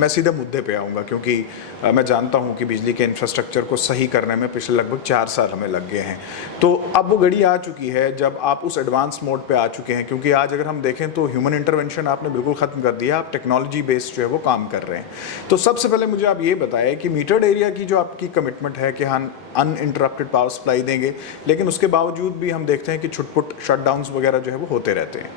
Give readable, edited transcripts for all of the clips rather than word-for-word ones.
मैं सीधे मुद्दे पे आऊँगा क्योंकि मैं जानता हूँ कि बिजली के इंफ्रास्ट्रक्चर को सही करने में पिछले लगभग 4 साल हमें लग गए हैं। तो अब वो घड़ी आ चुकी है जब आप उस एडवांस मोड पे आ चुके हैं, क्योंकि आज अगर हम देखें तो ह्यूमन इंटरवेंशन आपने बिल्कुल ख़त्म कर दिया, आप टेक्नोलॉजी बेस्ड जो है वो काम कर रहे हैं। तो सबसे पहले मुझे आप ये बताएं कि मीटर्ड एरिया की जो आपकी कमिटमेंट है कि हम अनइंटरप्टेड पावर सप्लाई देंगे, लेकिन उसके बावजूद भी हम देखते हैं कि छुटपुट शटडाउन्स वगैरह जो है वो होते रहते हैं।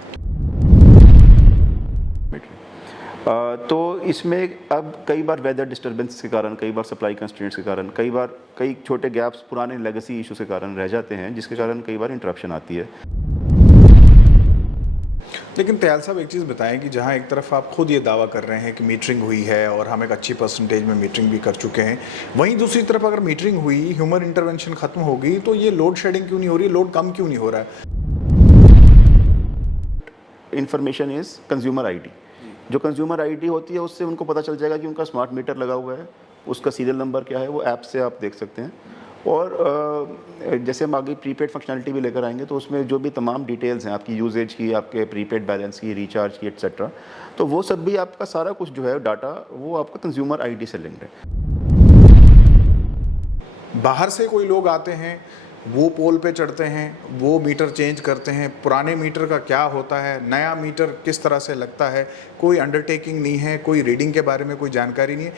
तो इसमें अब कई बार वेदर डिस्टर्बेंस के कारण, कई बार सप्लाई कंस्ट्रेंट्स के कारण, कई छोटे गैप्स पुराने लेगेसी इशू के कारण रह जाते हैं, जिसके कारण कई बार इंटरप्शन आती है। लेकिन त्याल साहब एक चीज़ बताएं कि जहां एक तरफ आप खुद ये दावा कर रहे हैं कि मीटरिंग हुई है और हम एक अच्छी परसेंटेज में मीटरिंग भी कर चुके हैं, वहीं दूसरी तरफ अगर मीटरिंग हुई, ह्यूमन इंटरवेंशन खत्म होगी, तो ये लोड शेडिंग क्यों नहीं हो रही है, लोड कम क्यों नहीं हो रहा है? Information is consumer ID. जो कंज्यूमर आईडी होती है उससे उनको पता चल जाएगा कि उनका स्मार्ट मीटर लगा हुआ है, उसका सीरियल नंबर क्या है, वो ऐप से आप देख सकते हैं। और जैसे हम आगे प्रीपेड फंक्शनलिटी भी लेकर आएंगे तो उसमें जो भी तमाम डिटेल्स हैं आपकी यूजेज की, आपके प्रीपेड बैलेंस की, रिचार्ज की, एट्सेट्रा, तो वो सब भी आपका सारा कुछ जो है डाटा वो आपका कंज्यूमर आईडी से लिंक्ड है। बाहर से कोई लोग आते हैं, वो पोल पे चढ़ते हैं, वो मीटर चेंज करते हैं, पुराने मीटर का क्या होता है, नया मीटर किस तरह से लगता है, कोई अंडरटेकिंग नहीं है, कोई रीडिंग के बारे में कोई जानकारी नहीं है।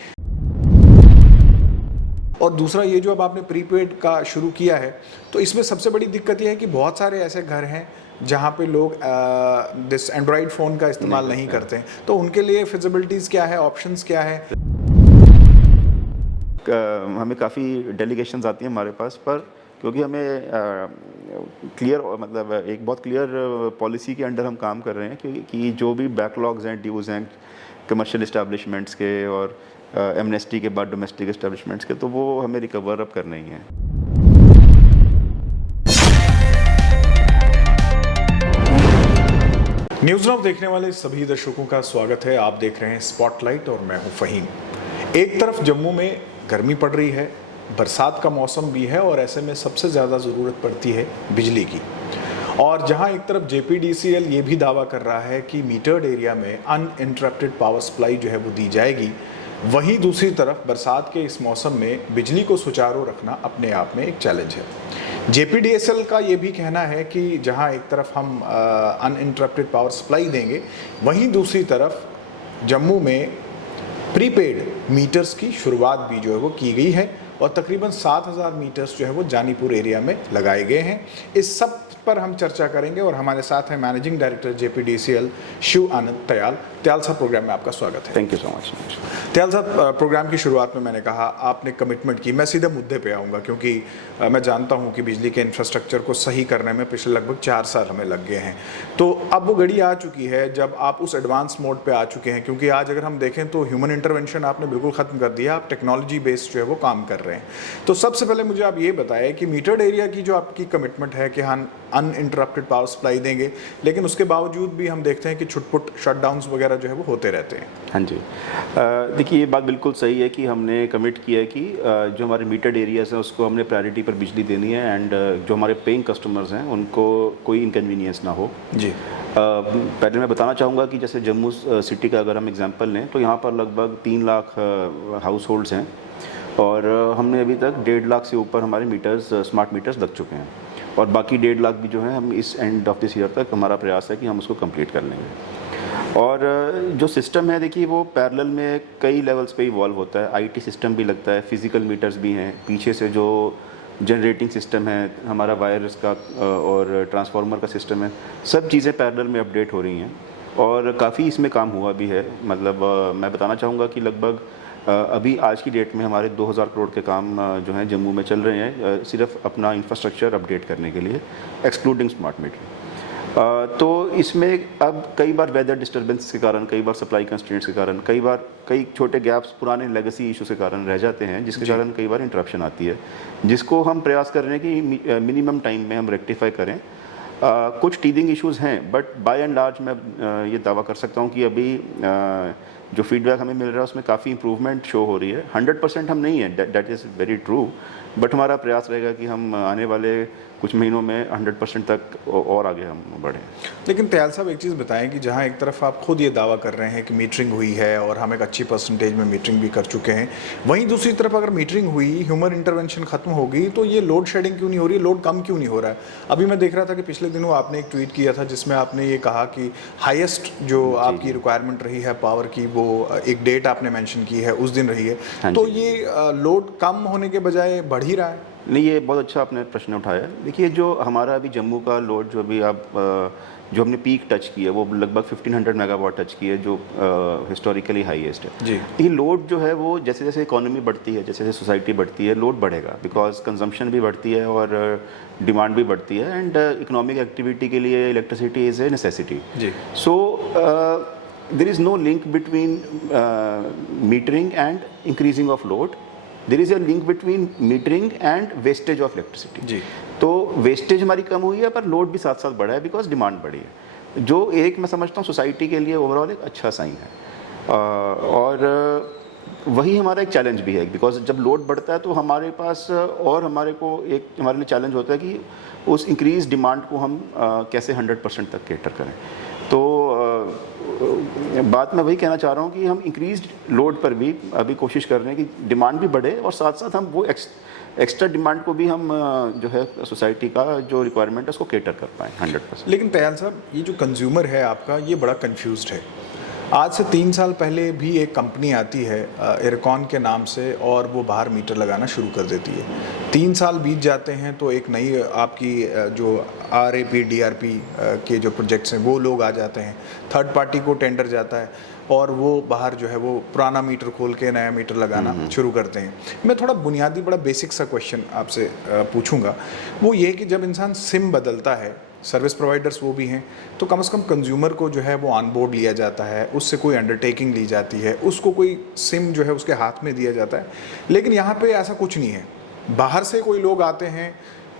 और दूसरा ये जो अब आपने प्रीपेड का शुरू किया है, तो इसमें सबसे बड़ी दिक्कत ये है कि बहुत सारे ऐसे घर हैं जहाँ पे लोग दिस एंड्रॉयड फ़ोन का इस्तेमाल नहीं करते हैं, तो उनके लिए फिजिबिलिटीज़ क्या है, ऑप्शंस क्या है? हमें काफ़ी डेलीगेशंस आती हैं हमारे पास, पर क्योंकि हमें क्लियर मतलब एक बहुत क्लियर पॉलिसी के अंडर हम काम कर रहे हैं कि जो भी बैकलॉग्स हैं, ड्यूज़ हैं कमर्शियल इस्टेब्लिशमेंट्स के और एमनेस्टी के बाद डोमेस्टिक इस्टेब्लिशमेंट्स के, तो वो हमें रिकवर अप करने ही हैं। न्यूज़ नाउ देखने वाले सभी दर्शकों का स्वागत है। आप देख रहे हैं स्पॉटलाइट और मैं हूं फ़हीम। एक तरफ जम्मू में गर्मी पड़ रही है, बरसात का मौसम भी है और ऐसे में सबसे ज़्यादा ज़रूरत पड़ती है बिजली की। और जहां एक तरफ जेपीडीसीएल ये भी दावा कर रहा है कि मीटर्ड एरिया में अनइंटरप्टेड पावर सप्लाई जो है वो दी जाएगी, वहीं दूसरी तरफ बरसात के इस मौसम में बिजली को सुचारू रखना अपने आप में एक चैलेंज है। जेपीडीसीएल का ये भी कहना है कि जहां एक तरफ हम अनइंटरप्टेड पावर सप्लाई देंगे, वहीं दूसरी तरफ जम्मू में प्रीपेड मीटर्स की शुरुआत भी जो है वो की गई है और तकरीबन 7000 मीटर्स जो है वो जानीपुर एरिया में लगाए गए हैं। इस सब पर हम चर्चा करेंगे और हमारे साथ हैं managing director JPDCL Shiv Anand Tyal. Tyal साहब, प्रोग्राम में आपका स्वागत है। Thank you so much. Tyal साहब, प्रोग्राम की शुरुआत में मैंने कहा आपने कमिटमेंट की, मैं सीधे मुद्दे पे आऊँगा क्योंकि मैं जानता हूँ कि बिजली के इंफ्रास्ट्रक्चर को सही करने में पिछले लगभग 4 साल हमें लग गए हैं। तो अब वो घड़ी आ चुकी है जब आप उस एडवांस मोड पे आ चुके हैं, क्योंकि आज अगर हम देखें तो ह्यूमन इंटरवेंशन आपने बिल्कुल ख़त्म कर दिया, आप टेक्नोलॉजी बेस्ड जो है वो काम कर रहे हैं। तो सबसे पहले मुझे आप ये बताएं कि मीटर्ड एरिया की जो आपकी कमिटमेंट है कि हम अनइंटरप्टेड पावर सप्लाई देंगे, लेकिन उसके बावजूद भी हम देखते हैं कि छुटपुट शटडाउन्स वगैरह जो है वो होते रहते हैं। हाँ जी, देखिए ये बात बिल्कुल सही है कि हमने कमिट किया है कि जो हमारे मीटर्ड एरियाज हैं उसको हमने प्रायोरिटी पर बिजली देनी है एंड जो हमारे पेइंग कस्टमर्स हैं उनको कोई इनकन्वीनियंस ना हो। जी, पहले मैं बताना चाहूँगा कि जैसे जम्मू सिटी का अगर हम एग्जांपल लें तो यहाँ पर लगभग 3 लाख हाउस होल्ड्स हैं और हमने अभी तक 1.5 लाख से ऊपर हमारे मीटर्स, स्मार्ट मीटर्स लग चुके हैं और बाकी 1.5 लाख भी जो है हम इस एंड ऑफ दिस ईयर तक हमारा प्रयास है कि हम उसको कंप्लीट कर लेंगे। और जो सिस्टम है देखिए वो पैरेलल में कई लेवल्स पे इवॉल्व होता है। आईटी सिस्टम भी लगता है, फिजिकल मीटर्स भी हैं, पीछे से जो जनरेटिंग सिस्टम है हमारा वायर्स का और ट्रांसफार्मर का सिस्टम है, सब चीज़ें पैरेलल में अपडेट हो रही हैं और काफ़ी इसमें काम हुआ भी है। मतलब मैं बताना चाहूँगा कि लगभग अभी आज की डेट में हमारे 2000 करोड़ के काम जो हैं जम्मू में चल रहे हैं सिर्फ अपना इंफ्रास्ट्रक्चर अपडेट करने के लिए, एक्सक्लूडिंग स्मार्ट मीटर। तो इसमें अब कई बार वेदर डिस्टर्बेंस के कारण, कई बार सप्लाई कंस्ट्रेंट्स के कारण, कई छोटे गैप्स पुराने लेगेसी इशू के कारण रह जाते हैं, जिसके कारण कई बार इंटरप्शन आती है, जिसको हम प्रयास कर रहे हैं कि मिनिमम टाइम में हम रेक्टिफाई करें। कुछ टीदिंग इश्यूज़ हैं बट बाय एंड लार्ज मैं ये दावा कर सकता हूँ कि अभी जो फीडबैक हमें मिल रहा है उसमें काफ़ी इंप्रूवमेंट शो हो रही है। 100% हम नहीं है, that is very true, but हमारा प्रयास रहेगा कि हम आने वाले कुछ महीनों में 100% तक और आगे हम बढ़ें। लेकिन तयाल साहब एक चीज़ बताएं कि जहां एक तरफ आप खुद ये दावा कर रहे हैं कि मीटरिंग हुई है और हम एक अच्छी परसेंटेज में मीटरिंग भी कर चुके हैं, वहीं दूसरी तरफ अगर मीटरिंग हुई, ह्यूमन इंटरवेंशन खत्म होगी, तो ये लोड शेडिंग क्यों नहीं हो रही है, लोड कम क्यों नहीं हो रहा है? अभी मैं देख रहा था कि पिछले दिनों आपने एक ट्वीट किया था जिसमें आपने ये कहा कि हाईएस्ट जो आपकी रिक्वायरमेंट रही है पावर की, वो एक डेट आपने मेंशन की है, उस दिन रही है। तो ये लोड कम होने के बजाय बढ़ ही रहा है? नहीं, ये बहुत अच्छा आपने प्रश्न उठाया। देखिए, जो हमारा अभी जम्मू का लोड जो अभी आप जो हमने पीक टच की है वो लगभग 1500 मेगावाट टच की है, जो हिस्टोरिकली हाईएस्ट है जी। ये लोड जो है वो जैसे जैसे इकोनॉमी बढ़ती है, जैसे जैसे सोसाइटी बढ़ती है, लोड बढ़ेगा, बिकॉज कंजम्पशन भी बढ़ती है और डिमांड भी बढ़ती है, एंड इकोनॉमिक एक्टिविटी के लिए electricity is a necessity ji. So there is no link between metering and increasing of load. There is a link between metering and wastage of electricity ji. तो वेस्टेज हमारी कम हुई है पर लोड भी साथ साथ बढ़ा है बिकॉज डिमांड बढ़ी है, जो एक मैं समझता हूँ सोसाइटी के लिए ओवरऑल एक अच्छा साइन है। और वही हमारा एक चैलेंज भी है, बिकॉज जब लोड बढ़ता है तो हमारे पास और हमारे लिए चैलेंज होता है कि उस इंक्रीज डिमांड को हम कैसे 100% तक केटर करें। तो बात मैं वही कहना चाह रहा हूँ कि हम इंक्रीज लोड पर भी अभी कोशिश कर रहे हैं कि डिमांड भी बढ़े और साथ साथ हम वो एक्स्ट्रा डिमांड को भी हम जो है सोसाइटी का जो रिक्वायरमेंट है उसको केटर कर पाएँ 100%। लेकिन तयाल साहब, ये जो कंज्यूमर है आपका, ये बड़ा कंफ्यूज्ड है। आज से 3 साल पहले भी एक कंपनी आती है एरकॉन के नाम से और वो बाहर मीटर लगाना शुरू कर देती है। 3 साल बीत जाते हैं तो एक नई आपकी जो RAP DRP के जो प्रोजेक्ट्स हैं वो लोग आ जाते हैं, थर्ड पार्टी को टेंडर जाता है और वो बाहर जो है वो पुराना मीटर खोल के नया मीटर लगाना शुरू करते हैं। मैं थोड़ा बुनियादी बड़ा बेसिक सा क्वेश्चन आपसे पूछूंगा, वो ये कि जब इंसान सिम बदलता है, सर्विस प्रोवाइडर्स वो भी हैं, तो कम से कम कंज्यूमर को जो है वो ऑन बोर्ड लिया जाता है, उससे कोई अंडरटेकिंग ली जाती है, उसको कोई सिम जो है उसके हाथ में दिया जाता है। लेकिन यहाँ पे ऐसा कुछ नहीं है। बाहर से कोई लोग आते हैं,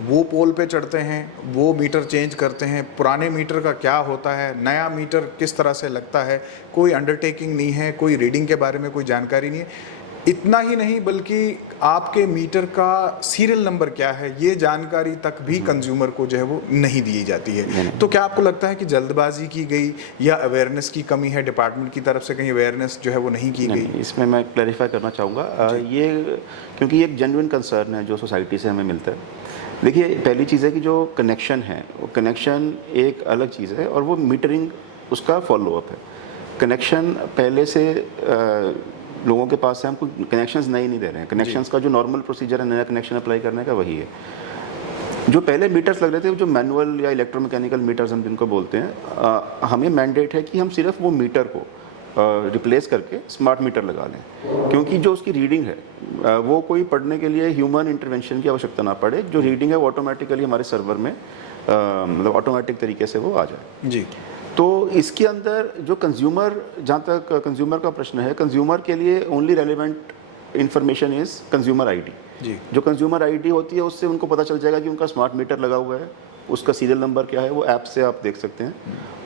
वो पोल पे चढ़ते हैं, वो मीटर चेंज करते हैं, पुराने मीटर का क्या होता है, नया मीटर किस तरह से लगता है, कोई अंडरटेकिंग नहीं है, कोई रीडिंग के बारे में कोई जानकारी नहीं है। इतना ही नहीं बल्कि आपके मीटर का सीरियल नंबर क्या है ये जानकारी तक भी कंज्यूमर को जो है वो नहीं दी जाती है। तो क्या आपको लगता है कि जल्दबाजी की गई या अवेयरनेस की कमी है, डिपार्टमेंट की तरफ से कहीं अवेयरनेस जो है वो नहीं की गई? इसमें मैं क्लैरिफाई करना चाहूँगा ये, क्योंकि ये एक जेन्युइन कंसर्न है जो सोसाइटी से हमें मिलता है। देखिए, पहली चीज़ है कि जो कनेक्शन है वो कनेक्शन एक अलग चीज़ है और वो मीटरिंग उसका फॉलोअप है। कनेक्शन पहले से लोगों के पास से हम कोई कनेक्शंस नहीं दे रहे हैं। कनेक्शंस का जो नॉर्मल प्रोसीजर है नया कनेक्शन अप्लाई करने का वही है। जो पहले मीटर्स लग रहे थे जो मैनुअल या इलेक्ट्रोमैकेनिकल मीटर्स हम जिनको बोलते हैं, हमें मैंडेट है कि हम सिर्फ वो मीटर को रिप्लेस करके स्मार्ट मीटर लगा लें, क्योंकि जो उसकी रीडिंग है वो कोई पढ़ने के लिए ह्यूमन इंटरवेंशन की आवश्यकता ना पड़े। जो रीडिंग है वो ऑटोमेटिकली हमारे सर्वर में मतलब ऑटोमेटिक तरीके से वो आ जाए जी। तो इसके अंदर जो कंज्यूमर, जहाँ तक कंज्यूमर का प्रश्न है, कंज्यूमर के लिए only relevant information is consumer ID ji. जो कंज्यूमर आईडी होती है उससे उनको पता चल जाएगा कि उनका स्मार्ट मीटर लगा हुआ है, उसका सीरियल नंबर क्या है वो ऐप से आप देख सकते हैं।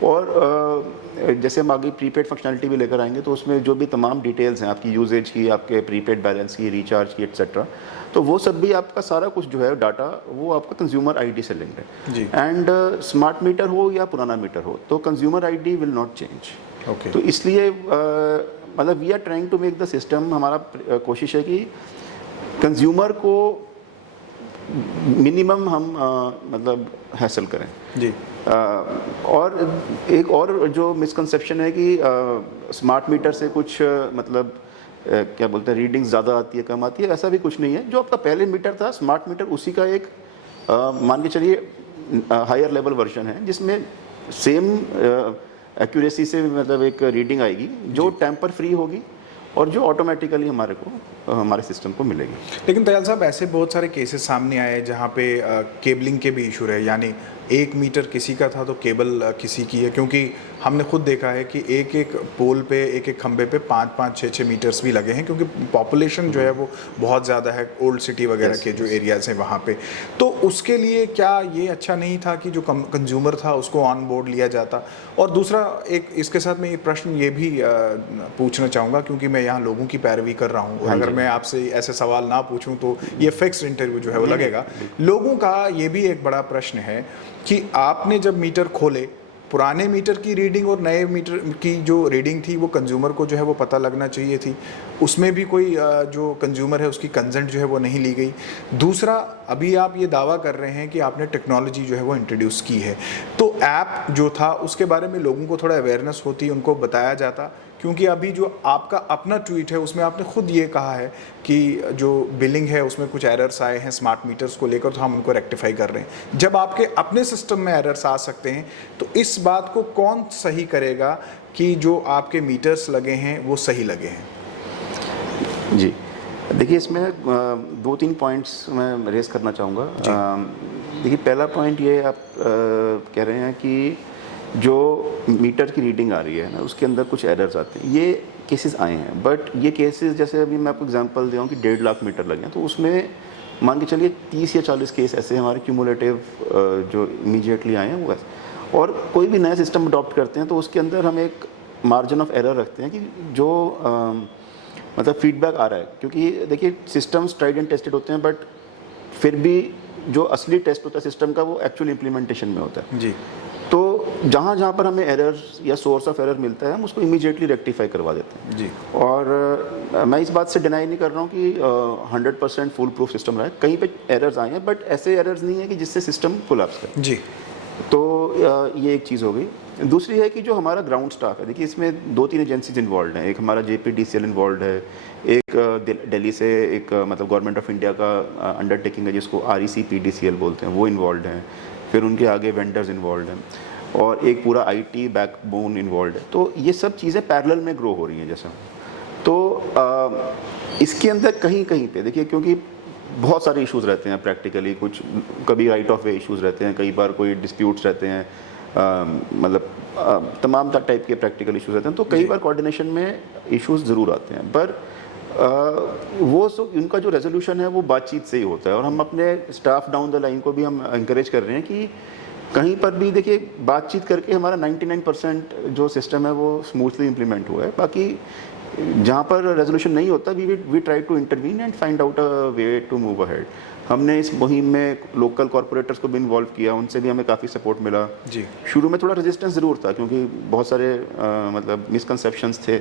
और जैसे हम आगे प्रीपेड फंक्शनलिटी भी लेकर आएंगे तो उसमें जो भी तमाम डिटेल्स हैं आपकी यूजेज की, आपके प्रीपेड बैलेंस की, रिचार्ज की एट्सेट्रा, तो वो सब भी आपका सारा कुछ जो है डाटा वो आपका कंज्यूमर आईडी से लिंक्ड है जी। एंड स्मार्ट मीटर हो या पुराना मीटर हो तो consumer ID will not change. Okay, तो इसलिए मतलब we are trying to make the system, हमारा कोशिश है कि कंज्यूमर को मिनिमम हम मतलब हासिल करें जी। और एक और जो मिसकंसेप्शन है कि स्मार्ट मीटर से कुछ मतलब क्या बोलते हैं रीडिंग्स ज़्यादा आती है कम आती है, ऐसा भी कुछ नहीं है। जो आपका पहले मीटर था स्मार्ट मीटर उसी का एक मान के चलिए हायर लेवल वर्जन है जिसमें सेम एक्यूरेसी से मतलब एक रीडिंग आएगी जो टेम्पर फ्री होगी और जो ऑटोमेटिकली हमारे सिस्टम को मिलेगी। लेकिन तयाल साहब, ऐसे बहुत सारे केसेस सामने आए जहाँ पे केबलिंग के भी इशू रहे, यानी 1 मीटर किसी का था तो केबल किसी की है, क्योंकि हमने खुद देखा है कि एक एक पोल पे, एक एक खंबे पे 5-5, 6-6 मीटर्स भी लगे हैं, क्योंकि पॉपुलेशन जो है वो बहुत ज़्यादा है ओल्ड सिटी वगैरह के जो एरियाज़ हैं वहाँ पे। तो उसके लिए क्या ये अच्छा नहीं था कि जो कंज्यूमर था उसको ऑन बोर्ड लिया जाता? और दूसरा एक इसके साथ मैं ये प्रश्न ये भी पूछना चाहूँगा, क्योंकि मैं यहाँ लोगों की पैरवी कर रहा हूँ, और अगर मैं आपसे ऐसे सवाल ना पूछूं तो ये फिक्स्ड इंटरव्यू जो है वो लगेगा। लोगों का ये भी एक बड़ा प्रश्न है कि आपने जब मीटर खोले, पुराने मीटर की रीडिंग और नए मीटर की जो रीडिंग थी वो कंज्यूमर को जो है वो पता लगना चाहिए थी, उसमें भी कोई जो कंज्यूमर है उसकी कंसेंट जो है वो नहीं ली गई। दूसरा, अभी आप ये दावा कर रहे हैं कि आपने टेक्नोलॉजी जो है वो इंट्रोड्यूस की है, तो ऐप जो था उसके बारे में लोगों को थोड़ा अवेयरनेस होती, उनको बताया जाता, क्योंकि अभी जो आपका अपना ट्वीट है उसमें आपने खुद ये कहा है कि जो बिलिंग है उसमें कुछ एरर्स आए हैं स्मार्ट मीटर्स को लेकर, तो हम उनको रेक्टिफाई कर रहे हैं। जब आपके अपने सिस्टम में एरर्स आ सकते हैं तो इस बात को कौन सही करेगा कि जो आपके मीटर्स लगे हैं वो सही लगे हैं? जी, देखिए इसमें 2-3 पॉइंट्स मैं रेस करना चाहूँगा। देखिए पहला पॉइंट ये आप कह रहे हैं कि जो मीटर की रीडिंग आ रही है ना उसके अंदर कुछ एरर्स आते हैं, ये केसेस आए हैं। बट ये केसेस जैसे अभी मैं आपको एग्जांपल दूँ कि 1.5 लाख मीटर लगे हैं, तो उसमें मान के चलिए 30 या 40 केस ऐसे हमारे क्यूमुलेटिव जो इमीडिएटली आए हैं वो ऐसे। और कोई भी नया सिस्टम अडॉप्ट करते हैं तो उसके अंदर हम एक मार्जिन ऑफ एरर रखते हैं कि जो मतलब फीडबैक आ रहा है, क्योंकि देखिए सिस्टम्स ट्राइड एंड टेस्टेड होते हैं, बट फिर भी जो असली टेस्ट होता है सिस्टम का वो एक्चुअल इम्प्लीमेंटेशन में होता है। जी, तो जहाँ जहाँ पर हमें एरर या सोर्स ऑफ एरर मिलता है हम उसको इमीडिएटली रेक्टिफाई करवा देते हैं। जी, और मैं इस बात से डिनाई नहीं कर रहा हूँ कि 100% फुल प्रूफ सिस्टम रहा है, कहीं पे एरर्स आए हैं, बट ऐसे एरर्स नहीं है कि जिससे सिस्टम कोलैप्स करे। जी, तो ये एक चीज़ हो गई। दूसरी है कि जो हमारा ग्राउंड स्टाफ है, देखिए इसमें 2-3 एजेंसीज इन्वॉल्व हैं। एक हमारा JPDCL इन्वॉल्व है, एक दिल्ली से एक मतलब गवर्नमेंट ऑफ इंडिया का अंडरटेकिंग है जिसको RECPDCL बोलते हैं, वो इन्वॉल्व हैं। फिर उनके आगे वेंडर्स इन्वॉल्व हैं और एक पूरा IT बैकबोन इन्वॉल्व है। तो ये सब चीज़ें पैरेलल में ग्रो हो रही हैं जैसा। तो इसके अंदर कहीं कहीं पे देखिए, क्योंकि बहुत सारे इश्यूज़ रहते हैं प्रैक्टिकली, कुछ कभी राइट ऑफ वे इश्यूज़ रहते हैं, कई बार कोई डिस्प्यूट्स रहते हैं, मतलब तमाम टाइप के प्रैक्टिकल इश्यूज़ रहते हैं। तो कई बार कोऑर्डिनेशन में इश्यूज़ ज़रूर आते हैं, पर वो सब उनका जो रेजोल्यूशन है वो बातचीत से ही होता है। और हम अपने स्टाफ डाउन द लाइन को भी हम इंकरेज कर रहे हैं कि कहीं पर भी देखिए बातचीत करके हमारा 99% जो सिस्टम है वो स्मूथली इम्प्लीमेंट हुआ है। बाकी जहाँ पर रेजोल्यूशन नहीं होता we try to intervene and find out a way to move ahead. हमने इस मुहिम में लोकल कॉर्पोरेटर्स को भी इन्वॉल्व किया, उनसे भी हमें काफ़ी सपोर्ट मिला। जी, शुरू में थोड़ा रेजिस्टेंस ज़रूर था क्योंकि बहुत सारे मतलब मिसकंसेप्शंस थे।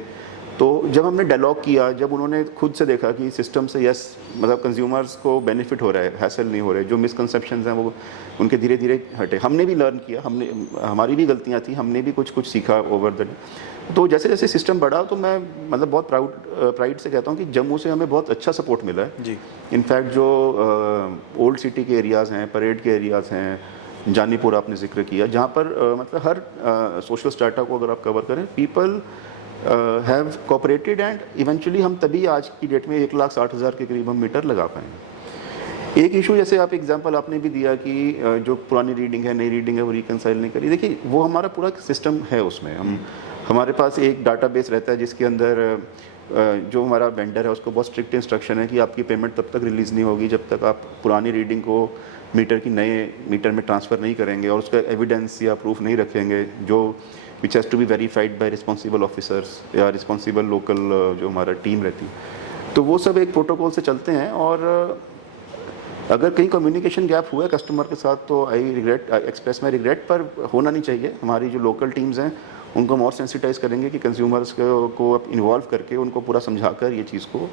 तो जब हमने डायलॉग किया, जब उन्होंने खुद से देखा कि सिस्टम से यस मतलब कंज्यूमर्स को बेनिफिट हो रहा है, हैसल नहीं हो रहे, जो मिसकंसेप्शंस हैं वो उनके धीरे धीरे हटे। हमने भी लर्न किया, हमारी भी गलतियां थी, हमने भी कुछ सीखा ओवर द। तो जैसे जैसे सिस्टम बढ़ा तो मैं मतलब बहुत प्राइड से कहता हूँ कि जम्मू से हमें बहुत अच्छा सपोर्ट मिला है। जी, इनफैक्ट जो ओल्ड सिटी के एरियाज़ हैं, परेड के एरियाज़ हैं, जानीपुर आपने जिक्र किया, जहाँ पर मतलब हर सोशल स्टार्टा को अगर आप कवर करें, people have cooperated and eventually हम तभी आज की डेट में 1,60,000 के करीब हम मीटर लगा पाएंगे। एक इशू जैसे आप एग्जांपल आपने भी दिया कि जो पुरानी रीडिंग है, नई रीडिंग है, वो रिकंसाइल नहीं करी। देखिए वो हमारा पूरा सिस्टम है, उसमें हमारे पास एक डाटाबेस रहता है जिसके अंदर जो हमारा वेंडर है उसको बहुत स्ट्रिक्ट इंस्ट्रक्शन है कि आपकी पेमेंट तब तक रिलीज़ नहीं होगी जब तक आप पुरानी रीडिंग को मीटर की नए मीटर में ट्रांसफ़र नहीं करेंगे और उसका एविडेंस या प्रूफ नहीं रखेंगे, जो which has to be verified by responsible officers या रिस्पॉन्सिबल लोकल जो हमारा टीम रहती है। तो वो सब एक प्रोटोकॉल से चलते हैं। और अगर कहीं कम्युनिकेशन गैप हुआ है कस्टमर के साथ तो आई एक्सप्रेस माई रिग्रेट, पर होना नहीं चाहिए। हमारी जो लोकल टीम्स हैं उनको और सेंसिटाइज करेंगे कि कंज्यूमर्स को इन्वॉल्व करके उनको पूरा समझाकर ये चीज़ को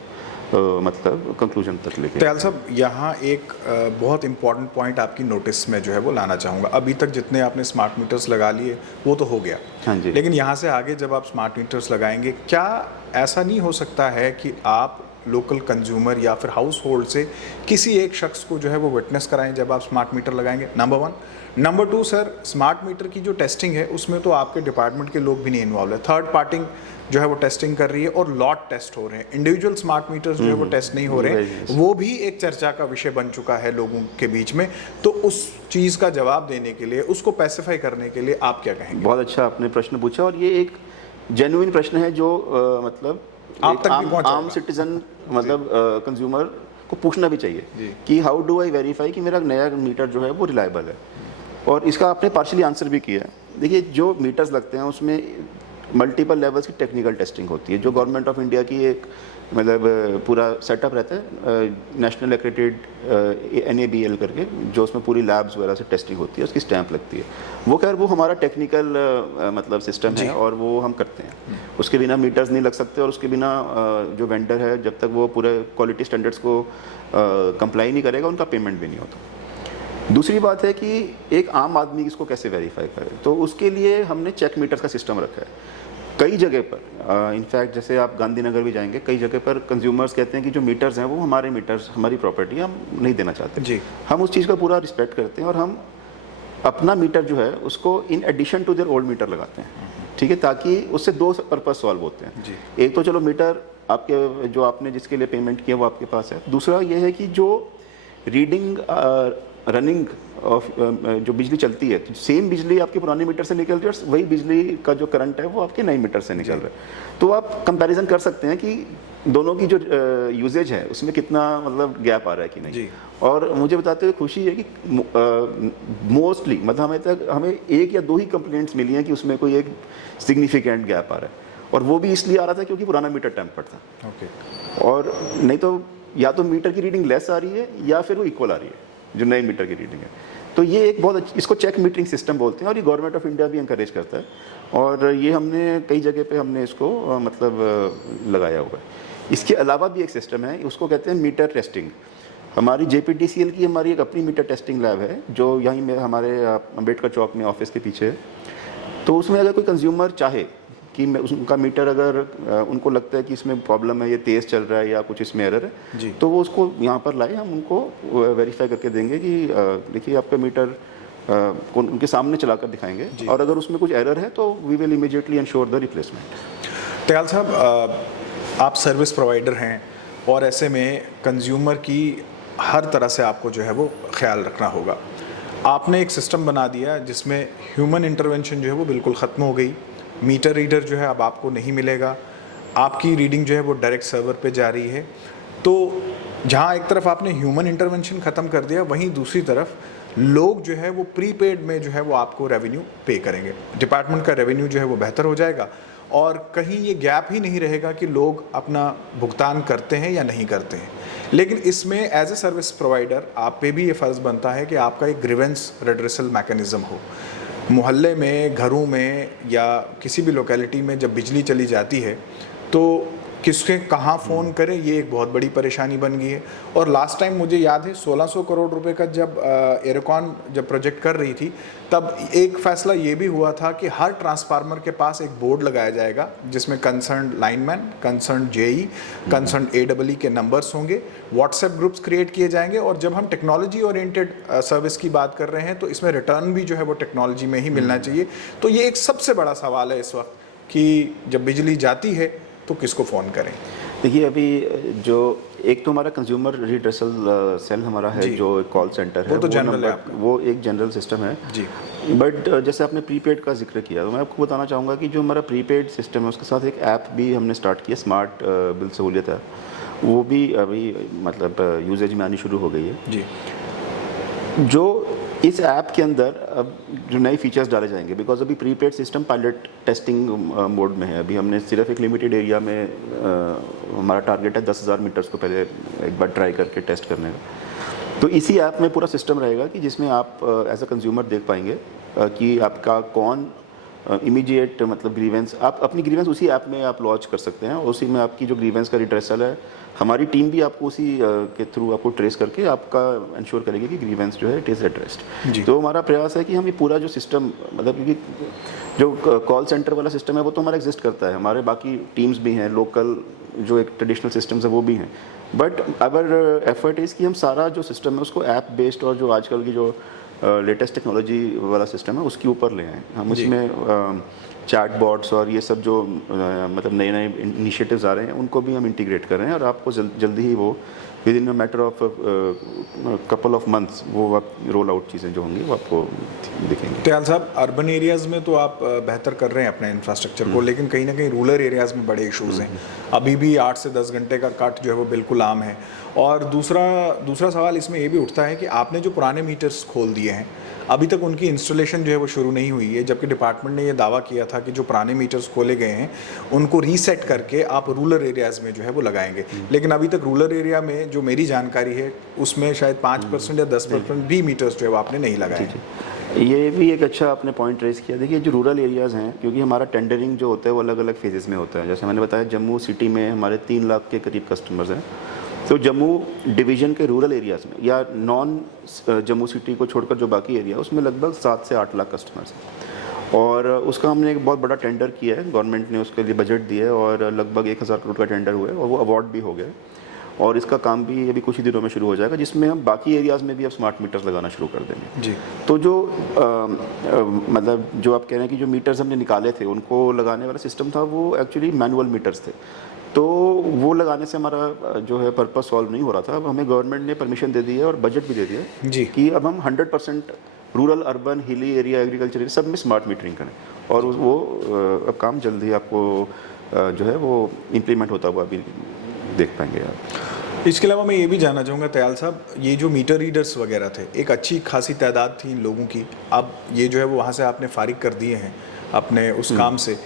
मतलब कंक्लूजन तक लेके। दयाल साहब, यहाँ एक बहुत इंपॉर्टेंट पॉइंट आपकी नोटिस में जो है वो लाना चाहूँगा। अभी तक जितने आपने स्मार्ट मीटर्स लगा लिए वो तो हो गया, हाँ जी, लेकिन यहाँ से आगे जब आप स्मार्ट मीटर्स लगाएंगे, क्या ऐसा नहीं हो सकता है कि आप लोकल कंज्यूमर या फिर हाउस होल्ड से किसी एक शख्स को जो है वो विटनेस कराएं जब आप स्मार्ट मीटर लगाएंगे? Number 1। Number 2 sir, smart meter की जो टेस्टिंग है उसमें तो आपके डिपार्टमेंट के लोग भी नहीं इन्वॉल्व है, जो है वो टेस्टिंग कर रही है और लॉट टेस्ट हो रहे हैं, इंडिविजुअल स्मार्ट मीटर्स जो है वो टेस्ट नहीं हो रहे हैं, वो भी एक चर्चा का विषय बन चुका है लोगों के बीच में। तो उस चीज़ का जवाब देने के लिए, उसको पैसिफाई करने के लिए आप क्या कहेंगे? बहुत अच्छा आपने प्रश्न पूछा, और ये एक जेन्युइन प्रश्न है जो मतलब आप तक भी पहुंचा आम सिटीजन मतलब कंज्यूमर को पूछना भी चाहिए कि हाउ डू आई वेरीफाई कि मेरा नया मीटर जो है वो रिलायबल है। और इसका आपने पार्शली आंसर भी किया है। देखिए, जो मीटर्स लगते हैं उसमें मल्टीपल लेवल्स की टेक्निकल टेस्टिंग होती है, जो गवर्नमेंट ऑफ इंडिया की एक मतलब पूरा सेटअप रहता है, नेशनल एक्रेडिटेड NABL करके, जो उसमें पूरी लैब्स वगैरह से टेस्टिंग होती है, उसकी स्टैंप लगती है। वो खैर वो हमारा टेक्निकल मतलब सिस्टम है और वो हम करते हैं, उसके बिना मीटर्स नहीं लग सकते, और उसके बिना जो वेंडर है जब तक वो पूरे क्वालिटी स्टैंडर्ड्स को कंप्लाई नहीं करेगा उनका पेमेंट भी नहीं होता। दूसरी बात है कि एक आम आदमी इसको कैसे वेरीफाई करे, तो उसके लिए हमने चेक मीटर्स का सिस्टम रखा है। कई जगह पर इनफैक्ट जैसे आप गांधीनगर भी जाएंगे, कई जगह पर कंज्यूमर्स कहते हैं कि जो मीटर्स हैं वो हमारे मीटर्स, हमारी प्रॉपर्टी, हम नहीं देना चाहते जी। हम उस चीज़ का पूरा रिस्पेक्ट करते हैं और हम अपना मीटर जो है उसको in addition to their old meter लगाते हैं, ठीक है, ताकि उससे दो पर्पस सॉल्व होते हैं जी। एक तो चलो मीटर आपके जो आपने जिसके लिए पेमेंट किया वो आपके पास है, दूसरा ये है कि जो रीडिंग रनिंग ऑफ जो बिजली चलती है, तो सेम बिजली आपके पुराने मीटर से निकल रही है और वही बिजली का जो करंट है वो आपके नए मीटर से निकल रहा है। तो आप कंपैरिजन कर सकते हैं कि दोनों की जो यूजेज है उसमें कितना मतलब गैप आ रहा है कि नहीं जी। और मुझे बताते हुए खुशी है कि मोस्टली मतलब हमें एक या दो ही कंप्लेंट्स मिली हैं कि उसमें कोई एक सिग्निफिकेंट गैप आ रहा है, और वो भी इसलिए आ रहा था क्योंकि पुराना मीटर टेम्पर्ड था। और नहीं तो या तो मीटर की रीडिंग लेस आ रही है या फिर वो इक्वल आ रही है जो नए मीटर की रीडिंग है। तो ये एक बहुत इसको चेक मीटरिंग सिस्टम बोलते हैं और ये गवर्नमेंट ऑफ इंडिया भी इंकरेज करता है, और ये हमने कई जगह पे हमने इसको मतलब लगाया हुआ है। इसके अलावा भी एक सिस्टम है, उसको कहते हैं मीटर टेस्टिंग। हमारी JPTCL की हमारी एक अपनी मीटर टेस्टिंग लैब है जो यहीं में हमारे अम्बेडकर चौक में ऑफिस के पीछे है। तो उसमें अगर कोई कंज्यूमर चाहे कि उनका मीटर अगर उनको लगता है कि इसमें प्रॉब्लम है, ये तेज़ चल रहा है या कुछ इसमें एरर है, तो वो उसको यहाँ पर लाए, हम उनको वेरीफाई करके देंगे कि देखिए आपका मीटर को उनके सामने चलाकर दिखाएंगे, और अगर उसमें कुछ एरर है तो we will immediately ensure the replacement. Tyal साहब, आप सर्विस प्रोवाइडर हैं और ऐसे में कंज्यूमर की हर तरह से आपको जो है वो ख्याल रखना होगा। आपने एक सिस्टम बना दिया जिसमें ह्यूमन इंटरवेंशन जो है वो बिल्कुल ख़त्म हो गई। मीटर रीडर जो है अब आपको नहीं मिलेगा, आपकी रीडिंग जो है वो डायरेक्ट सर्वर पे जा रही है। तो जहाँ एक तरफ आपने ह्यूमन इंटरवेंशन ख़त्म कर दिया, वहीं दूसरी तरफ लोग जो है वो प्रीपेड में जो है वो आपको रेवेन्यू पे करेंगे। डिपार्टमेंट का रेवेन्यू जो है वो बेहतर हो जाएगा और कहीं ये गैप ही नहीं रहेगा कि लोग अपना भुगतान करते हैं या नहीं करते हैं। लेकिन इसमें एज ए सर्विस प्रोवाइडर आप पे भी ये फ़र्ज़ बनता है कि आपका एक ग्रीवेंस रेड्रेसल मैकेनिज़्म हो। मोहल्ले में, घरों में या किसी भी लोकेलिटी में जब बिजली चली जाती है तो किसके कहाँ फ़ोन करें, ये एक बहुत बड़ी परेशानी बन गई है। और लास्ट टाइम मुझे याद है 1600 करोड़ रुपए का जब एरोकॉन जब प्रोजेक्ट कर रही थी, तब एक फ़ैसला ये भी हुआ था कि हर ट्रांसफार्मर के पास एक बोर्ड लगाया जाएगा जिसमें concern lineman, concern JE, concern AEE के नंबर्स होंगे, व्हाट्सएप ग्रुप्स क्रिएट किए जाएंगे। और जब हम टेक्नोलॉजी ओरिएंटेड सर्विस की बात कर रहे हैं तो इसमें रिटर्न भी जो है वो टेक्नोलॉजी में ही मिलना चाहिए। तो ये एक सबसे बड़ा सवाल है इस वक्त कि जब बिजली जाती है तो किसको फ़ोन करें। देखिए, अभी जो एक तो हमारा कंज्यूमर रिड्रेसल सेल हमारा है जो कॉल सेंटर है, वो तो जनरल है आपका। वो एक जनरल सिस्टम है जी। बट जैसे आपने प्रीपेड का जिक्र किया, तो मैं आपको बताना चाहूँगा कि जो हमारा प्रीपेड सिस्टम है उसके साथ एक ऐप भी हमने स्टार्ट किया, स्मार्ट बिल सहूलियत है, वो भी अभी मतलब यूजेज में आनी शुरू हो गई है जी। जो इस ऐप के अंदर अब जो नए फीचर्स डाले जाएंगे, बिकॉज अभी prepaid system pilot testing mode में है। अभी हमने सिर्फ एक लिमिटेड एरिया में हमारा टारगेट है 10,000 मीटर्स को पहले एक बार ट्राई करके टेस्ट करने का। तो इसी ऐप में पूरा सिस्टम रहेगा कि जिसमें आप एज अ कंज्यूमर देख पाएंगे कि आपका कौन इमीडिएट मतलब ग्रीवेंस, आप अपनी ग्रीवेंस उसी ऐप में आप लॉन्च कर सकते हैं, उसी में आपकी जो ग्रीवेंस का रिड्रेसल है हमारी टीम भी आपको उसी के थ्रू आपको ट्रेस करके आपका इंश्योर करेगी कि ग्रीवेंस जो है इट इज़ एड्रेस्ड। तो हमारा प्रयास है कि हम ये पूरा जो सिस्टम मतलब क्योंकि जो कॉल सेंटर वाला सिस्टम है वो तो हमारा एग्जिस्ट करता है, हमारे बाकी टीम्स भी हैं, लोकल जो एक ट्रेडिशनल सिस्टम्स है वो भी हैं, बट अवर एफर्ट इज़ कि हम सारा जो सिस्टम है उसको ऐप बेस्ड और जो आजकल की जो लेटेस्ट टेक्नोलॉजी वाला सिस्टम है उसके ऊपर ले आए। हम इसमें चैट बॉट्स और ये सब जो मतलब नए नए इनिशिएटिव्स आ रहे हैं उनको भी हम इंटीग्रेट कर रहे हैं, और आपको जल्दी ही वो with in a matter of couple of months वो आप रोल आउट चीज़ें जो होंगी वो आपको दिखेंगी। दयाल साहब, अर्बन एरियाज़ में तो आप बेहतर कर रहे हैं अपने इंफ्रास्ट्रक्चर को, लेकिन कहीं ना कहीं रूरल एरियाज़ में बड़े इश्यूज़ हैं। अभी भी 8 से 10 घंटे का कट जो है वो बिल्कुल आम है। और दूसरा सवाल इसमें ये भी उठता है कि आपने जो पुराने मीटर्स खोल दिए हैं, अभी तक उनकी इंस्टॉलेशन जो है वो शुरू नहीं हुई है, जबकि डिपार्टमेंट ने ये दावा किया था कि जो पुराने मीटर्स खोले गए हैं उनको रीसेट करके आप रूरल एरियाज़ में जो है वो लगाएंगे। लेकिन अभी तक रूरल एरिया में जो मेरी जानकारी है उसमें शायद 5% या 10% भी मीटर्स जो है वो आपने नहीं लगाए। ये भी एक अच्छा आपने पॉइंट रेस किया। देखिए जो रूरल एरियाज़ हैं, क्योंकि हमारा टेंडरिंग जो होता है वो अलग अलग फेजेस में होता है। जैसे मैंने बताया जम्मू सिटी में हमारे 3 लाख के करीब कस्टमर्स हैं, तो जम्मू डिवीज़न के रूरल एरियाज़ में या नॉन जम्मू सिटी को छोड़कर जो बाकी एरिया उसमें लगभग 7 से 8 लाख कस्टमर्स हैं। और उसका हमने एक बहुत बड़ा टेंडर किया है, गवर्नमेंट ने उसके लिए बजट दिया है और लगभग 1000 करोड़ का टेंडर हुआ है और वो अवार्ड भी हो गया है। और इसका काम भी अभी कुछ ही दिनों में शुरू हो जाएगा, जिसमें हम बाकी एरियाज़ में भी अब स्मार्ट मीटर्स लगाना शुरू कर देंगे जी। तो जो मतलब जो आप कह रहे हैं कि जो मीटर्स हमने निकाले थे उनको लगाने वाला सिस्टम था वो एक्चुअली मैनुअल मीटर्स थे, तो वो लगाने से हमारा जो है पर्पस सॉल्व नहीं हो रहा था। अब हमें गवर्नमेंट ने परमिशन दे दी है और बजट भी दे दिया है जी कि अब हम 100% rural, urban, hilly area, agriculture सब में स्मार्ट मीटरिंग करें, और वो अब काम जल्दी आपको जो है वो इम्प्लीमेंट होता हुआ अभी देख पाएंगे आप। इसके अलावा मैं ये भी जानना चाहूँगा दयाल साहब, ये जो मीटर रीडर्स वगैरह थे, एक अच्छी खासी तादाद थी इन लोगों की, अब ये जो है वो वहाँ से आपने फारिग कर दिए हैं अपने उस काम से,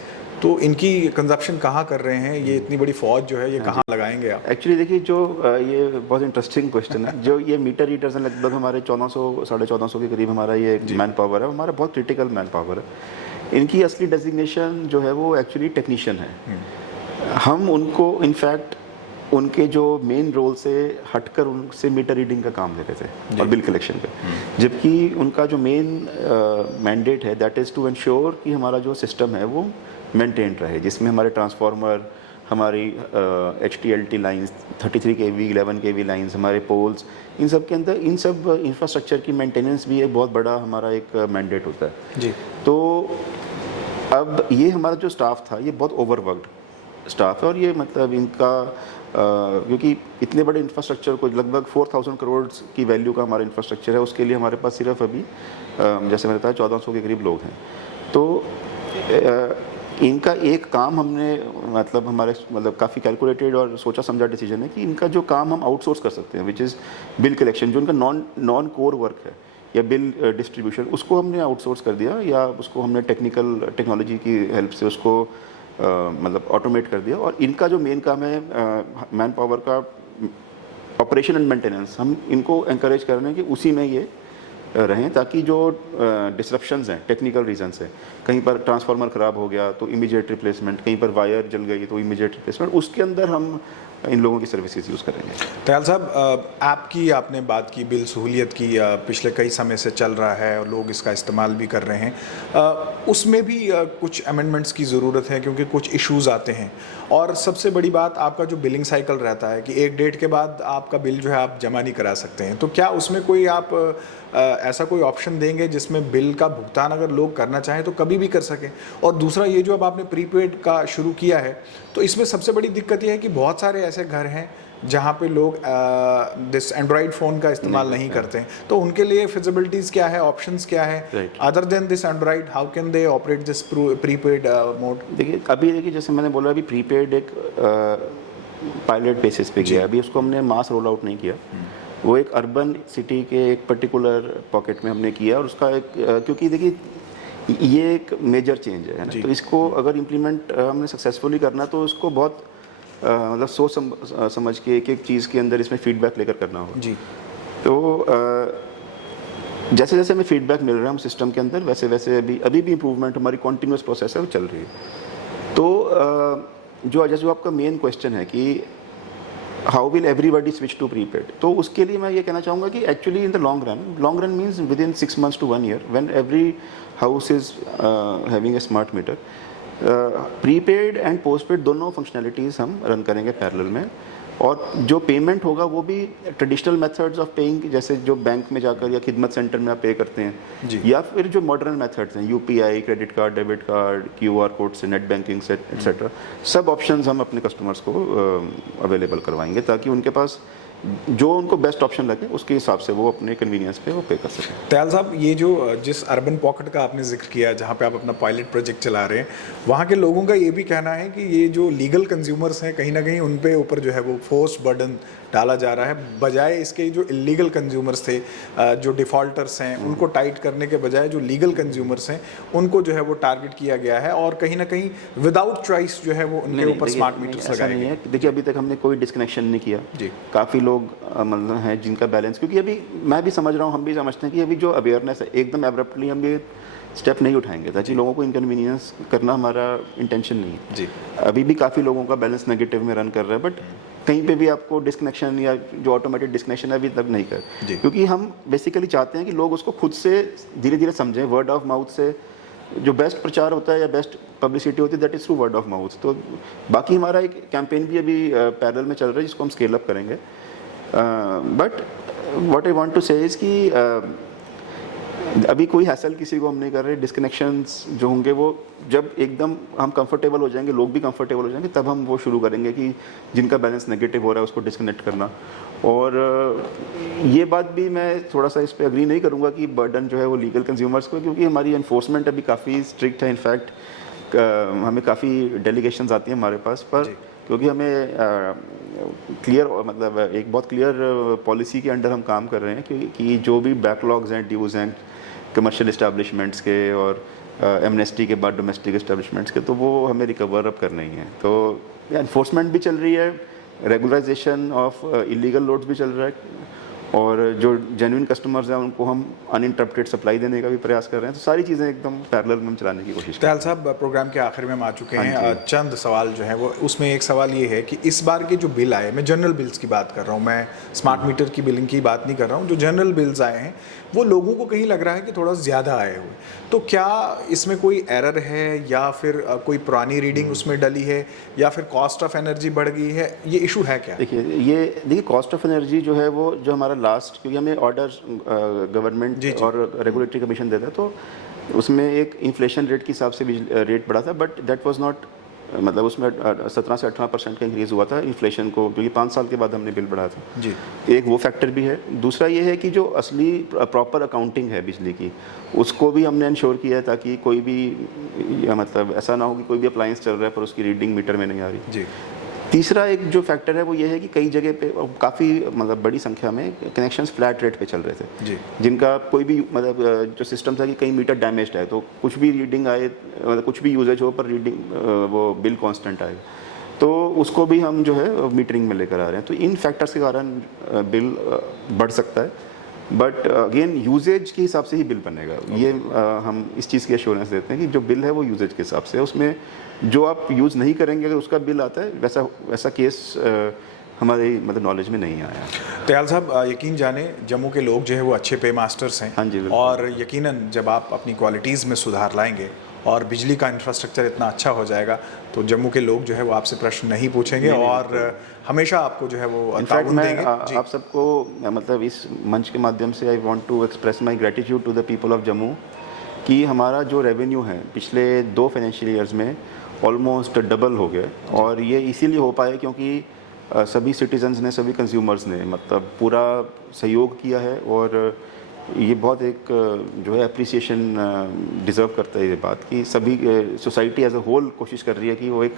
तो इनकी कंजप्शन कहाँ कर रहे हैं? ये इतनी बड़ी फौज जो है ये कहाँ लगाएंगे आप? एक्चुअली देखिए जो ये बहुत इंटरेस्टिंग क्वेश्चन है। जो ये मीटर रीडर्स हैं लगभग हमारे 1400 साढ़े 1400 के करीब हमारा ये मैन पावर है, हमारा बहुत क्रिटिकल मैन पावर है। इनकी असली डेजिग्नेशन जो है वो एक्चुअली टेक्नीशियन है। हम उनको इनफैक्ट उनके जो मेन रोल से हटकर उनसे मीटर रीडिंग का काम लेते थे और बिल कलेक्शन पे, जबकि उनका जो मेन मैंडेट है दैट इज़ टू एंश्योर कि हमारा जो सिस्टम है वो मेंटेन रहे, जिसमें हमारे ट्रांसफार्मर, हमारी HT-LT lines, 33 kV 11 kV lines, हमारे पोल्स, इन सब के अंदर इन सब इंफ्रास्ट्रक्चर की मेंटेनेंस भी एक बहुत बड़ा हमारा एक मैंडेट होता है जी। तो अब ये हमारा जो स्टाफ था ये बहुत ओवरवर्कड स्टाफ है, और ये मतलब इनका क्योंकि इतने बड़े इंफ्रास्ट्रक्चर को लगभग 4000 करोड़ की वैल्यू का हमारा इंफ्रास्ट्रक्चर है, उसके लिए हमारे पास सिर्फ अभी जैसे मैंने बताया 1400 के करीब लोग हैं। तो इनका एक काम हमने मतलब हमारे मतलब काफ़ी कैलकुलेटेड और सोचा समझा डिसीजन है कि इनका जो काम हम आउटसोर्स कर सकते हैं, विच इज़ बिल कलेक्शन, जो उनका नॉन कोर वर्क है या बिल डिस्ट्रीब्यूशन, उसको हमने आउटसोर्स कर दिया या उसको हमने टेक्नोलॉजी की हेल्प से उसको मतलब ऑटोमेट कर दिया। और इनका जो मेन काम है मैन पावर का ऑपरेशन एंड मेंटेनेंस, हम इनको एनकरेज कर रहे हैं कि उसी में ये रहें, ताकि जो डिसरप्शंस हैं टेक्निकल रीजन से, कहीं पर ट्रांसफार्मर ख़राब हो गया तो इमीडिएट रिप्लेसमेंट, कहीं पर वायर जल गई तो इमीडिएट रिप्लेसमेंट, उसके अंदर हम इन लोगों की सर्विसेज यूज़ करेंगे। दयाल साहब, ऐप की आपने बात की, बिल सहूलियत की, पिछले कई समय से चल रहा है और लोग इसका इस्तेमाल भी कर रहे हैं, उसमें भी कुछ अमेंडमेंट्स की ज़रूरत है क्योंकि कुछ इश्यूज़ आते हैं। और सबसे बड़ी बात, आपका जो बिलिंग साइकिल रहता है कि एक डेट के बाद आपका बिल जो है आप जमा नहीं करा सकते हैं, तो क्या उसमें कोई आप ऐसा कोई ऑप्शन देंगे जिसमें बिल का भुगतान अगर लोग करना चाहें तो कभी भी कर सकें? और दूसरा, ये जो अब आपने प्रीपेड का शुरू किया है, तो इसमें सबसे बड़ी दिक्कत ये है कि बहुत सारे ऐसे घर हैं जहाँ पे लोग दिस एंड्रॉयड फ़ोन का इस्तेमाल नहीं करते हैं, तो उनके लिए फिजिबिलिटीज़ क्या है, ऑप्शंस क्या है other than this Android? How can they operate this prepaid mode? देखिए जैसे मैंने बोला, अभी प्रीपेड एक पायलट बेसिस पे किया, अभी उसको हमने मास रोल आउट नहीं किया। वो एक अर्बन सिटी के एक पर्टिकुलर पॉकेट में हमने किया, और उसका एक क्योंकि देखिए ये एक मेजर चेंज है ना, तो इसको अगर इम्प्लीमेंट हमने सक्सेसफुली करना तो उसको बहुत मतलब सोच समझ के एक एक चीज़ के अंदर इसमें फीडबैक लेकर करना होगा जी। तो जैसे जैसे हमें फीडबैक मिल रहा है हम सिस्टम के अंदर, वैसे वैसे अभी भी इम्प्रूवमेंट हमारी कॉन्टीन्यूस प्रोसेस है वो चल रही है। तो जो आपका मेन क्वेश्चन है कि how will everybody switch to prepaid, तो उसके लिए मैं ये कहना चाहूँगा कि actually in the long run means within 6 months to 1 year when every house is having a smart meter, prepaid and postpaid दोनों फंक्शनैलिटीज़ हम रन करेंगे पैरेलल में। और जो पेमेंट होगा वो भी ट्रेडिशनल मेथड्स ऑफ पेइंग, जैसे जो बैंक में जाकर या खिदमत सेंटर में आप पे करते हैं, या फिर जो मॉडर्न मेथड्स हैं UPI, credit card, debit card, QR code से, नेट बैंकिंग से एटसेट्रा, सब ऑप्शंस हम अपने कस्टमर्स को अवेलेबल करवाएंगे ताकि उनके पास जो उनको बेस्ट ऑप्शन लगे उसके हिसाब से वो अपने कन्वीनियंस पे वो पे कर सकें। दयाल साहब, ये जो जिस अर्बन पॉकेट का आपने जिक्र किया जहाँ पे आप अपना पायलट प्रोजेक्ट चला रहे हैं, वहाँ के लोगों का ये भी कहना है कि ये जो लीगल कंज्यूमर्स हैं कहीं ना कहीं उन पे ऊपर जो है वो फोर्स बर्डन डाला जा रहा है, बजाय इसके जो इलीगल कंज्यूमर्स थे, जो डिफ़ॉल्टर्स हैं, उनको टाइट करने के बजाय जो लीगल कंज्यूमर्स हैं उनको जो है वो टारगेट किया गया है और कहीं ना कहीं विदाउट चॉइस जो है वो उनके ऊपर स्मार्ट मीटर्स लगाए गए हैं। देखिए अभी तक हमने कोई डिस्कनेक्शन नहीं किया जी। काफ़ी लोग मतलब हैं जिनका बैलेंस, क्योंकि अभी मैं भी समझ रहा हूँ, हम भी समझते हैं कि अभी जो अवेयरनेस है एकदम एब्रप्टली हम ये स्टेप नहीं उठाएंगे ताकि लोगों को इनकन्वीनियंस करना हमारा इंटेंशन नहीं है जी। अभी भी काफ़ी लोगों का बैलेंस नेगेटिव में रन कर रहा है, बट कहीं पे भी आपको डिस्कनेक्शन या जो ऑटोमेटिक डिस्कनेक्शन है अभी तक नहीं कर, क्योंकि हम बेसिकली चाहते हैं कि लोग उसको खुद से धीरे धीरे समझें। वर्ड ऑफ माउथ से जो बेस्ट प्रचार होता है या बेस्ट पब्लिसिटी होती है that is through word of mouth. तो बाकी हमारा एक कैंपेन भी अभी पैरेलल में चल रहा है जिसको हम स्केल अप करेंगे। But what I want to say is कि अभी कोई हैसल किसी को हम नहीं कर रहे। डिस्कनेक्शंस जो होंगे वो जब एकदम हम कंफर्टेबल हो जाएंगे, लोग भी कंफर्टेबल हो जाएंगे, तब हम वो शुरू करेंगे कि जिनका बैलेंस नेगेटिव हो रहा है उसको डिस्कनेक्ट करना। और ये बात भी मैं थोड़ा सा इस पर एग्री नहीं करूँगा कि बर्डन जो है वो लीगल कंज्यूमर्स को, क्योंकि हमारी एनफोर्समेंट अभी काफ़ी स्ट्रिक्ट है। इनफैक्ट हमें काफ़ी डेलीगेशंस आती हैं हमारे पास, पर क्योंकि हमें क्लियर मतलब एक बहुत क्लियर पॉलिसी के अंडर हम काम कर रहे हैं कि जो भी बैकलॉग्स हैं, ड्यूज़ हैं कमर्शियल इस्टेब्लिशमेंट्स के और एमनेस्टी के बाद डोमेस्टिक इस्टेब्लिशमेंट्स के, तो वो हमें रिकवर अप करना ही है। तो एनफोर्समेंट भी चल रही है, रेगुलराइजेशन ऑफ इलीगल लोड्स भी चल रहा है, और जो जेन्युइन कस्टमर्स हैं उनको हम अनइंटरप्टेड सप्लाई देने का भी प्रयास कर रहे हैं। तो सारी चीज़ें एकदम पैरेलल में हम चलाने की कोशिश कर रहे हैं। दयाल साहब, प्रोग्राम के आखिर में हम आ चुके हैं। चंद सवाल जो है वो, उसमें एक सवाल ये है कि इस बार के जो बिल आए, मैं जनरल बिल्स की बात कर रहा हूँ, मैं स्मार्ट मीटर की बिलिंग की बात नहीं कर रहा हूँ, जो जनरल बिल्स आए हैं वो लोगों को कहीं लग रहा है कि थोड़ा ज़्यादा आए हुए। तो क्या इसमें कोई एरर है या फिर कोई पुरानी रीडिंग उसमें डली है या फिर कॉस्ट ऑफ एनर्जी बढ़ गई है, ये इशू है क्या? देखिए कॉस्ट ऑफ एनर्जी जो है वो जो हमारा लास्ट, क्योंकि हमें ऑर्डर गवर्नमेंट और रेगुलेटरी कमीशन देता है, तो उसमें एक इन्फ्लेशन रेट के हिसाब से रेट बढ़ा था, बट दैट वाज नॉट, मतलब उसमें 17 से 18% का इंक्रीज़ हुआ था इन्फ्लेशन को, क्योंकि 5 साल के बाद हमने बिल बढ़ाया था जी। एक वो फैक्टर भी है। दूसरा ये है कि जो असली प्रॉपर अकाउंटिंग है बिजली की, उसको भी हमने इंश्योर किया है ताकि कोई भी मतलब ऐसा ना हो कि कोई भी अप्लायंस चल रहा है पर उसकी रीडिंग मीटर में नहीं आ रही जी। तीसरा एक जो फैक्टर है वो ये है कि कई जगह पे काफ़ी मतलब बड़ी संख्या में कनेक्शंस फ्लैट रेट पे चल रहे थे जी। जिनका कोई भी मतलब जो सिस्टम था कि कई मीटर डैमेज्ड है, तो कुछ भी रीडिंग आए, मतलब कुछ भी यूजेज हो पर रीडिंग वो बिल कांस्टेंट आएगा, तो उसको भी हम जो है मीटरिंग में लेकर आ रहे हैं। तो इन फैक्टर्स के कारण बिल बढ़ सकता है, बट अगेन यूजेज के हिसाब से ही बिल बनेगा। ये हम इस चीज़ की एश्योरेंस देते हैं कि जो बिल है वो यूजेज के हिसाब से है, उसमें जो आप यूज़ नहीं करेंगे अगर उसका बिल आता है, वैसा केस हमारे मतलब नॉलेज में नहीं आया। दयाल साहब, यकीन जाने जम्मू के लोग जो है वो अच्छे पे मास्टर्स हैं। हाँ जी, और यकीनन जब आप अपनी क्वालिटीज़ में सुधार लाएंगे और बिजली का इंफ्रास्ट्रक्चर इतना अच्छा हो जाएगा तो जम्मू के लोग जो है वो आपसे प्रश्न नहीं पूछेंगे और हमेशा आपको जो है वो ताउन देंगे। आप सबको मतलब इस मंच के माध्यम से I want to express my gratitude to the people of Jammu कि हमारा जो रेवेन्यू है पिछले 2 फाइनेंशियल ईयर्स में ऑलमोस्ट डबल हो गया, और ये इसीलिए हो पाया क्योंकि सभी सिटीजन्स ने, सभी कंज्यूमर्स ने मतलब पूरा सहयोग किया है, और ये बहुत एक जो है अप्रिसिएशन डिज़र्व करता है ये बात कि सभी सोसाइटी एज अ होल कोशिश कर रही है कि वो एक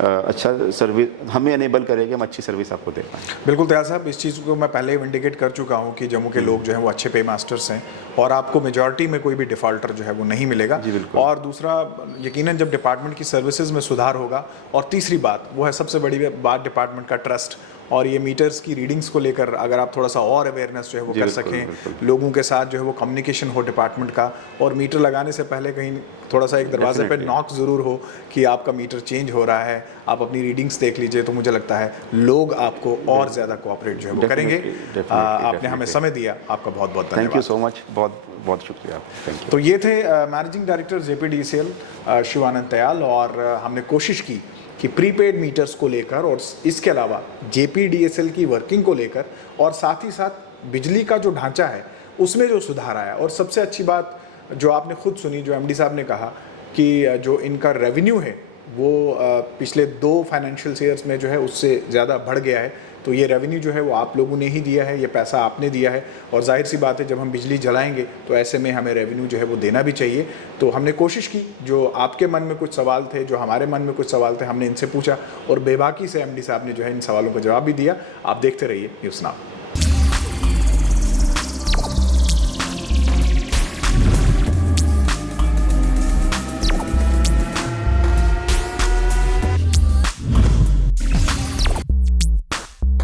अच्छा सर्विस हमें एनेबल करे कि हम अच्छी सर्विस आपको दे पाएँ। बिल्कुल दयाल साहब, इस चीज़ को मैं पहले ही इंडिकेट कर चुका हूँ कि जम्मू के लोग जो हैं वो अच्छे पे मास्टर्स हैं और आपको मेजॉरिटी में कोई भी डिफ़ॉल्टर जो है वो नहीं मिलेगा जी। बिल्कुल। और दूसरा, यकीनन जब डिपार्टमेंट की सर्विसेज में सुधार होगा, और तीसरी बात वो है सबसे बड़ी बात डिपार्टमेंट का ट्रस्ट, और ये मीटर्स की रीडिंग्स को लेकर अगर आप थोड़ा सा और अवेयरनेस जो है वो कर सकें, लोगों के साथ जो है वो कम्युनिकेशन हो डिपार्टमेंट का, और मीटर लगाने से पहले कहीं थोड़ा सा एक दरवाजे पे नॉक ज़रूर हो कि आपका मीटर चेंज हो रहा है, आप अपनी रीडिंग्स देख लीजिए, तो मुझे लगता है लोग आपको और ज़्यादा कोऑपरेट जो है वो करेंगे। आपने हमें समय दिया, आपका बहुत बहुत धन्यवाद। थैंक यू सो मच, बहुत बहुत शुक्रिया, थैंक यू। तो ये थे managing director JPDCL Shivanand Dayal, और हमने कोशिश की कि प्रीपेड मीटर्स को लेकर और इसके अलावा जेपीडीएसएल की वर्किंग को लेकर और साथ ही साथ बिजली का जो ढांचा है उसमें जो सुधार आया। और सबसे अच्छी बात जो आपने खुद सुनी, जो एमडी साहब ने कहा कि जो इनका रेवेन्यू है वो पिछले 2 फाइनेंशियल ईयर्स में जो है उससे ज़्यादा बढ़ गया है। तो ये रेवेन्यू जो है वो आप लोगों ने ही दिया है, ये पैसा आपने दिया है और जाहिर सी बात है जब हम बिजली जलाएंगे तो ऐसे में हमें रेवेन्यू जो है वो देना भी चाहिए। तो हमने कोशिश की, जो आपके मन में कुछ सवाल थे, जो हमारे मन में कुछ सवाल थे, हमने इनसे पूछा और बेबाकी से एमडी साहब ने जो है इन सवालों का जवाब भी दिया। आप देखते रहिए न्यूज़ नाउ।